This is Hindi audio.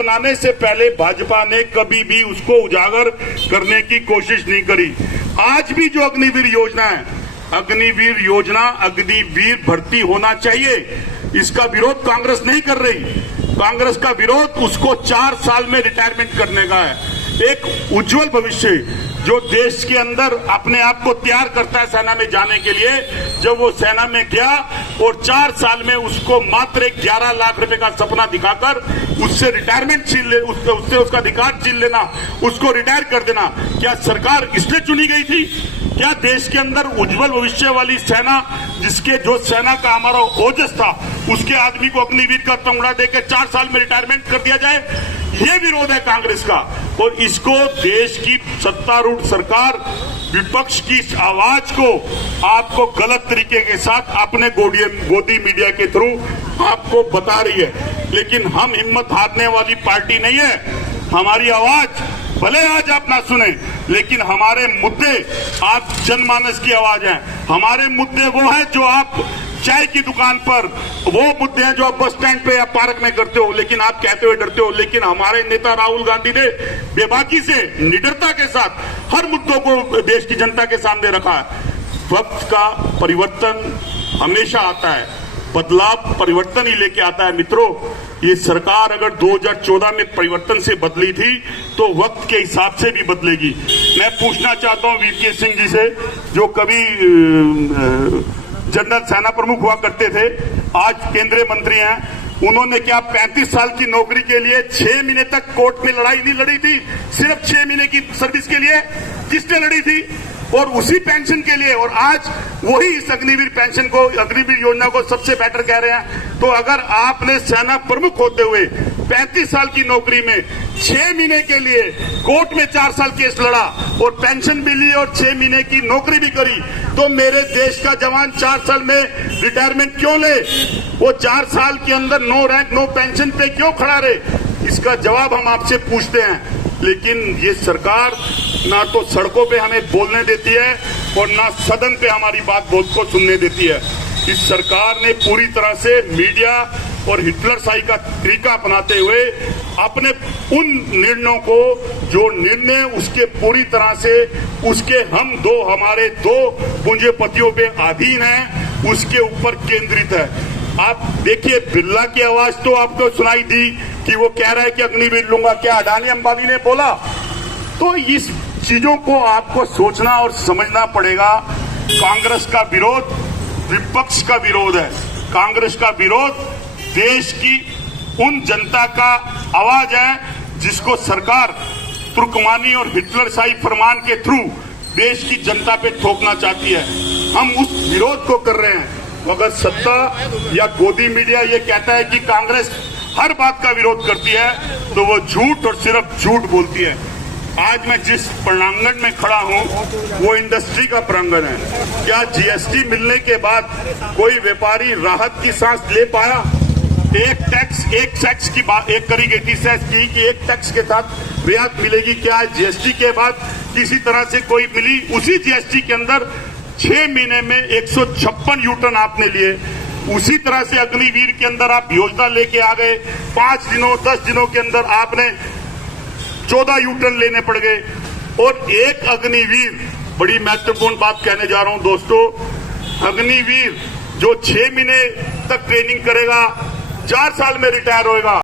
बनाने से पहले भाजपा ने कभी भी उसको उजागर करने की कोशिश नहीं करी। आज भी जो अग्निवीर योजना है, अग्निवीर योजना अग्निवीर भर्ती होना चाहिए, इसका विरोध कांग्रेस नहीं कर रही। कांग्रेस का विरोध उसको 4 साल में रिटायरमेंट करने का है। एक उज्जवल भविष्य जो देश के अंदर अपने आप को तैयार करता है सेना में जाने के लिए, जब वो सेना में गया और 4 साल में उसको मात्र 11 लाख रुपए का सपना दिखाकर उससे रिटायरमेंट छीन ले, उससे उसका अधिकार छीन लेना, उसको रिटायर कर देना, क्या सरकार इसलिए चुनी गई थी? क्या देश के अंदर उज्जवल भविष्य वाली सेना, जिसके जो सेना का हमारा ओजस था, उसके आदमी को अग्निवीर का तमगा देकर 4 साल में रिटायरमेंट कर दिया जाए? ये विरोध है कांग्रेस का। और इसको देश की सत्तारूढ़ सरकार विपक्ष की इस आवाज को आपको गलत तरीके के साथ अपने गोदी मीडिया के थ्रू आपको बता रही है। लेकिन हम हिम्मत हारने वाली पार्टी नहीं है। हमारी आवाज भले आज आप ना सुने, लेकिन हमारे मुद्दे आप जनमानस की आवाज हैं। हमारे मुद्दे वो हैं जो आप चाय की दुकान पर, वो मुद्दे हैं जो आप बस स्टैंड पे या पार्क में करते हो, लेकिन आप कहते हुए डरते हो। लेकिन हमारे नेता राहुल गांधी ने बेबाकी से, निडरता के साथ हर मुद्दों को देश की जनता के सामने रखा है। वक्त का परिवर्तन हमेशा आता है, बदलाव परिवर्तन ही लेके आता है। मित्रों, ये सरकार अगर 2014 में परिवर्तन से बदली थी तो वक्त के हिसाब से भी बदलेगी। मैं पूछना चाहता हूं वीके सिंह जी से, जो कभी जनरल सेना प्रमुख हुआ करते थे, आज केंद्रीय मंत्री हैं। उन्होंने क्या 35 साल की नौकरी के लिए 6 महीने तक कोर्ट में लड़ाई नहीं लड़ी थी? सिर्फ 6 महीने की सर्विस के लिए किसने लड़ी थी? और उसी पेंशन के लिए, और आज वही इस अग्निवीर पेंशन को, अग्निवीर योजना को सबसे बेटर कह रहे हैं। तो अगर आपने सेना प्रमुख होते हुए 35 साल की नौकरी में 6 महीने के लिए कोर्ट में 4 साल केस लड़ा और पेंशन भी ली और 6 महीने की नौकरी भी करी, तो मेरे देश का जवान 4 साल में रिटायरमेंट क्यों ले? वो 4 साल के अंदर नो रैंक नो पेंशन पे क्यों खड़ा रहे? इसका जवाब हम आपसे पूछते हैं। लेकिन ये सरकार ना तो सड़कों पे हमें बोलने देती है और ना सदन पे हमारी बात को सुनने देती है। इस सरकार ने पूरी तरह से मीडिया और हिटलरशाही का तरीका अपनाते हुए अपने उन निर्णयों को, जो निर्णय उसके पूरी तरह से उसके हमारे दो पूंजीपतियों पे अधीन है, उसके ऊपर केंद्रित है। आप देखिए, बिरला की आवाज तो आपको सुनाई दी कि वो कह रहा है कि अग्निवीर लूंगा। क्या अडानी अंबानी ने बोला? तो इस चीजों को आपको सोचना और समझना पड़ेगा। कांग्रेस का विरोध विपक्ष का विरोध है। कांग्रेस का विरोध देश की उन जनता का आवाज है जिसको सरकार तुर्कमानी और हिटलरशाही फरमान के थ्रू देश की जनता पे थोपना चाहती है। हम उस विरोध को कर रहे हैं। अगर सत्ता या गोदी मीडिया ये कहता है कि कांग्रेस हर बात का विरोध करती है, तो वो झूठ और सिर्फ झूठ बोलती है। आज मैं जिस प्रांगण में खड़ा हूं वो इंडस्ट्री का प्रांगण है। क्या जीएसटी मिलने के बाद कोई व्यापारी राहत की सांस ले पाया? एक टैक्स की बात करी गई थी कि एक टैक्स के साथ रियायत मिलेगी। क्या जीएसटी के बाद किसी तरह से कोई मिली? उसी जीएसटी के अंदर 6 महीने में 156 यूटर्न आपने लिए। उसी तरह से अग्निवीर के अंदर आप योजना लेके आ गए। 5 दिनों 10 दिनों के अंदर आपने 14 यूटर्न लेने पड़ गए। और एक अग्निवीर, बड़ी महत्वपूर्ण बात कहने जा रहा हूं दोस्तों, अग्निवीर जो 6 महीने तक ट्रेनिंग करेगा, 4 साल में रिटायर होएगा।